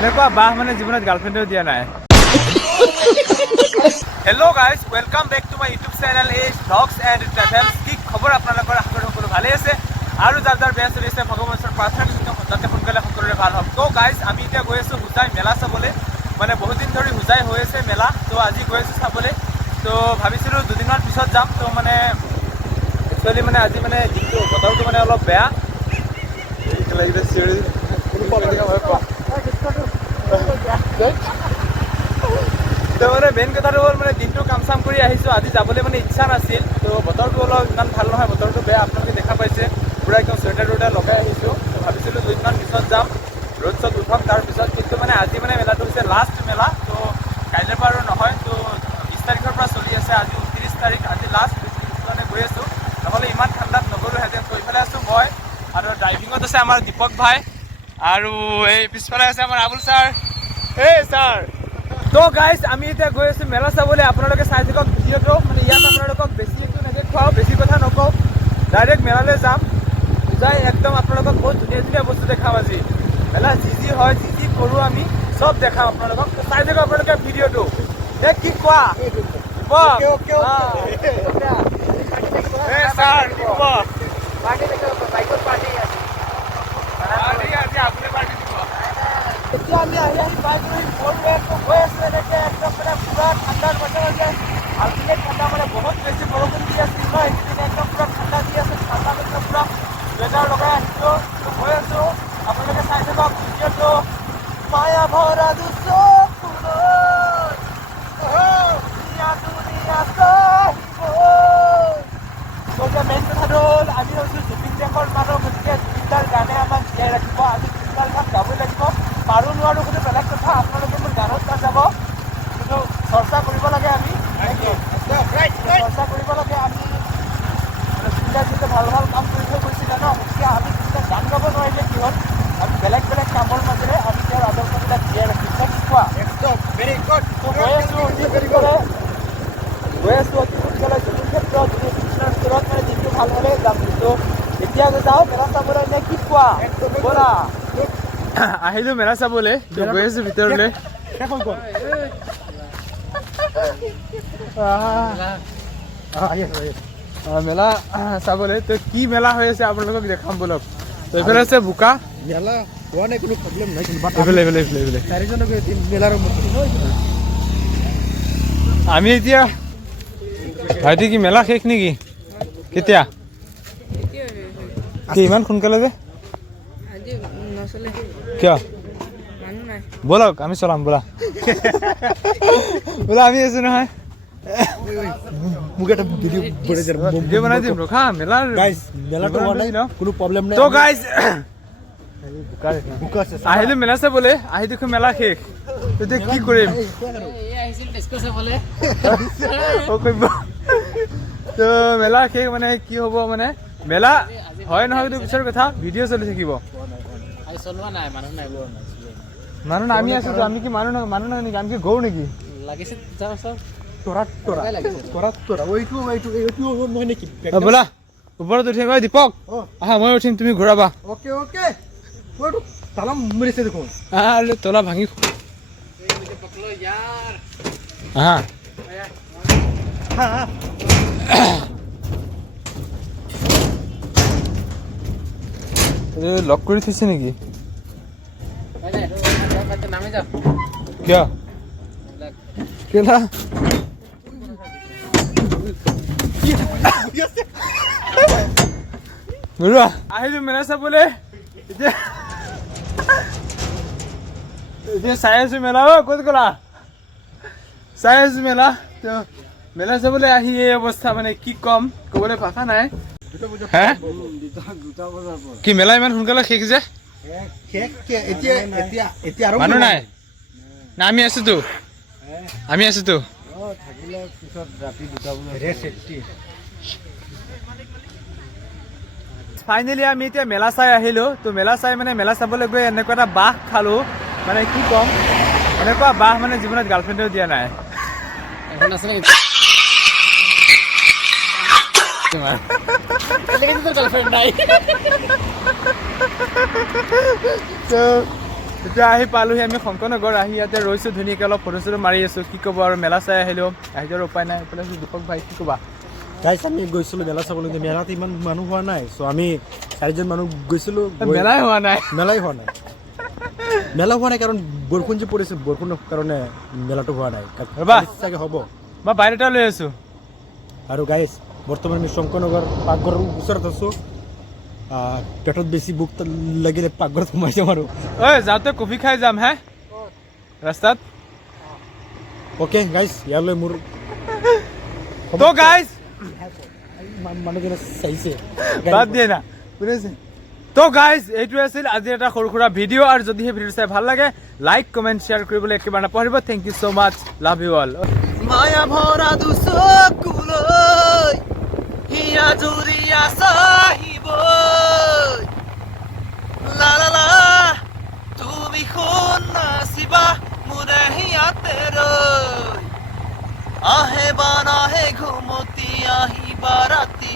এনেকুৱা বাহ মানে জীৱনত গাৰ্লফ্ৰেণ্ডেও দিয়া নাই। Hello' guys, welcome back to my YouTube channel H blogs and travels. কি খবৰ আপোনালোকৰ? আশা কৰোঁ সকলো ভালেই আছে আৰু যাৰ যাৰ বেয়া চলি আছে ভগৱানৰ প্ৰাৰ্থনা যাতে সোনকালে সকলোৰে ভাল হওক। ত' গাইজ, আমি এতিয়া গৈ আছোঁ হোজাই মেলা চাবলৈ। মানে বহুত দিন ধৰি হোজাই হৈ আছে মেলা, ত' আজি গৈ আছোঁ চাবলৈ। ত' ভাবিছিলোঁ দুদিনমান পিছত যাম। ত' মানে একচুৱেলি মানে আজি মানে দিনটো বতৰটো মানে অলপ বেয়া। তো মানে মেইন কথাটো হ'ল মানে দিনটো কাম চাম কৰি আহিছোঁ, আজি যাবলৈ মানে ইচ্ছা নাছিল। তো বতৰটো অলপ ইমান ভাল নহয়, বতৰটো বেয়া, আপোনালোকে দেখা পাইছে। পূৰা একদম চুৱেটাৰ টুৱেটাৰ লগাই আহিছোঁ। ভাবিছিলোঁ দুদিনমান পিছত যাম, ৰ'দ চ'দ উঠাম তাৰপিছত। কিন্তু মানে আজি মানে মেলাটো হৈছে লাষ্ট মেলা। তো কাইলৈৰ পৰা আৰু নহয়। তো 20 তাৰিখৰ পৰা চলি আছে, আজি 29 তাৰিখ, আজি লাষ্ট মানে গৈ আছোঁ। নহ'লে ইমান ঠাণ্ডাত নগ'লোহেঁতেন। তো এইফালে আছোঁ মই আৰু ড্ৰাইভিঙত আছে আমাৰ দীপক ভাই আৰু এই পিছফালে আছে আমাৰ আবুল ছাৰ। এই ছাৰ। তো গাইজ, আমি এতিয়া গৈ আছোঁ মেলা চাবলৈ। আপোনালোকে চাই থাকক ভিডিঅ'টো। মানে ইয়াত আপোনালোকক বেছি একো নেদেখুৱাওঁ, বেছি কথা নকওঁ, ডাইৰেক্ট মেলালৈ যাম। যাই একদম আপোনালোকক বহুত ধুনীয়া ধুনীয়া বস্তু দেখাম আজি। মেলা যি হয়, যি কৰোঁ আমি চব দেখাম আপোনালোকক। চাই থাকক আপোনালোকে ভিডিঅ'টো। এই কি কোৱা? ছাৰ কি ক'ব? এতিয়া আমি আহি পাই গৈ আছোঁ এনেকৈ একদম মানে পূৰা ঠাণ্ডাৰ বতৰ আছে। আল্টিমেট ঠাণ্ডা, মানে বহুত বেছি বৰষুণ দি আছিল ন, সেইখিনি একদম পূৰা ঠাণ্ডা দি আছে। ঠাণ্ডা মানে পূৰা চুৱেটাৰ লগাই আহিছোঁ। গৈ আছোঁ, আপোনালোকে চাই থাকক ভিডিঅ'টো। মায়া ভৰা মেইন কথাটো হ'ল আমি হৈছোঁ জুবিন দেশৰ মানুহ, গতিকে জুবিনদাৰ গানে আমাক জীয়াই ৰাখিব। আমি জুবিনদাৰ গান গাবই লাগিব। পাৰোঁ নোৱাৰোঁ কিন্তু বেলেগ কথা, আপোনালোকে মোৰ গানত নাযাব, কিন্তু চৰ্চা কৰিব লাগে। আমি চৰ্চা কৰিব লাগে। আমি জুবিনদাৰ যিটো ভাল ভাল কাম কৰি থৈ গৈছিলে ন, গতিকে আমি জুবিনদাৰ গান গাব নোৱাৰিলে কি হ'ল, আমি বেলেগ বেলেগ কামৰ মাজেৰে আমি তেওঁৰ আদৰ্শবিলাক জীয়াই ৰাখিম। নে কি কোৱা? গৈ আছোঁ অতি সোনকালে জুবিন ক্ষেত্ৰত, কৃষ্ণৰ ষ্টৰত মানে দিনটো ভাল হ'লে যাম। কিন্তু এতিয়া যাওঁ মেলা চাবলৈ। নে কি কোৱা? ব'লা। আহিলোঁ মেলা চাবলৈ, গৈ আছোঁ ভিতৰলৈ। মেলা চাবলৈ তো কি মেলা হৈ আছে আপোনালোকক দেখাম বলক। তো এইফালে আছে বোকা মেলা, হোৱা নাই, কোনো প্ৰব্লেম নাই। আমি এতিয়া ভাইটি কি মেলা শেষ নেকি? কেতিয়া? কি ইমান সোনকালে যে? কিয়? ব'লক আমি চলাম, ব'লা। বোলা আমি আছো নহয়। মোক এটা ভিডিঅ' বনাই দিম ৰখা। মেলাৰ কোনো প্ৰব্লেম নাই। তো গাইজ আহিলোঁ মেলা চাবলৈ, আহি দেখোঁ মেলা শেষ। তেতিয়া কি কৰিম? তো মেলা শেষ মানে কি হ'ব, মানে মেলা হয় নহয় কিন্তু পিছৰ কথা, ভিডিঅ' চলি থাকিব। মানুহ নাই, আমি আছো। আমি কি মানুহ নহয় নেকি? আমি কি গৰু নেকি? বোলা ওপৰত উঠিম। দীপক আহা, মই উঠিম, তুমি ঘূৰাবা। তলা ভাঙি আহা। লক কৰি থৈছে নেকি? কিয়? কেলা আহিলোঁ মেলা চাবলৈ। এতিয়া চাই আছোঁ মেলা। ক'ত গ'লা? চাই আছোঁ মেলা। তো মেলা চাবলৈ আহি এই অৱস্থা, মানে কি ক'ম, ক'বলৈ ভাষা নাই। হে কি মেলা ইমান সোনকালে শেষ যে? মানুহ নাই না? আমি আছোতো, আমি আছোতো। ফাইনেলি আমি এতিয়া মেলা চাই আহিলোঁ। তো মেলা চাই মানে মেলা চাবলৈ গৈ এনেকুৱা এটা বাহ খালোঁ, মানে কি ক'ম, এনেকুৱা বাহ মানে জীৱনত গাৰ্লফ্ৰেণ্ডেও দিয়া নাই। তো এতিয়া আহি পালোহি আমি শংকৰনগৰ আহি ইয়াতে ৰৈছোঁ ধুনীয়াকৈ অলপ ফটো চটো মাৰি আছোঁ কি ক'ব আৰু মেলা চাই আহিলোঁ আহিবৰ উপায় নাই এইফালে দীপক ভাই কি ক'বা গাইছ আমি গৈছিলোঁ মেলা চাবলৈ মেলাত ইমান মানুহ হোৱা নাই চ' আমি 4জন মানুহ গৈছিলোঁ মেলাই হোৱা নাই মেলা হোৱা নাই কাৰণ বৰষুণ যে পৰিছে বৰষুণৰ কাৰণে মেলাটো হোৱা নাই ৰ'বা চাগে হ'ব মই বাইৰ এটা লৈ আছোঁ আৰু গাইছ বৰ্তমান আমি শংকৰনগৰ পাকঘৰৰ ওচৰত আছোঁ পেটত বেছি ভোক লাগিলে পাকঘৰত সোমাই যাম আৰু ঐ যাওঁতে কফি খাই যাম হে ৰাস্তাত অ'কে গাইছ ইয়ালৈ মোৰ তো গাইজ মানুহজনে চাইছে বাদ দিয়ে না বুজিছে তো গাইজ এইটোৱে আছিল আজিৰ এটা সৰু সুৰা ভিডিঅ' আৰু যদিহে ভিডিঅ' চাই ভাল লাগে লাইক কমেণ্ট শ্বেয়াৰ কৰিবলৈ একেবাৰে নাপাহৰিব thank you so' much love you all মায়া ভৰা দুচকুলৈ হিয়া জুৰিয়া চাহিব লা লা লা তুমি শুন নাচিবা মোৰে হিয়াতে ৰৈ আহে বা নাহে ঘুমতি আহিবা ৰাতি